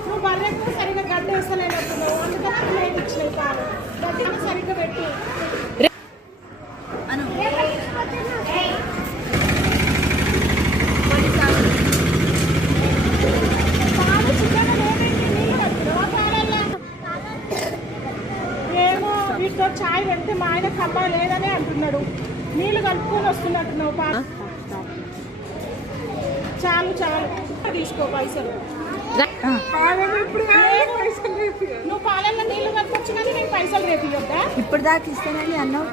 నువ్వు బర్రెకు సరిగ్గా గడ్డ వేస్తలేనప్పుడు అందుకని ప్లేట్ ఇచ్చినాయి పాలు గడ్డ సరిగ్గా పెట్టు ఏమో వీటితో చాయ్ పెడితే మా ఆయన కబ్బా లేదని అంటున్నాడు నీళ్ళు కలుపుకొని వస్తున్నట్టున్నావు పాలు చాలు చాలు తీసుకో పైసలు నువ్వు పాలల్లో నీళ్ళు కలుపుకొచ్చినా నేను పైసలు రేపు ఇవ్వద్దా ఇప్పుడు దాకా ఇస్తానని అన్నావు.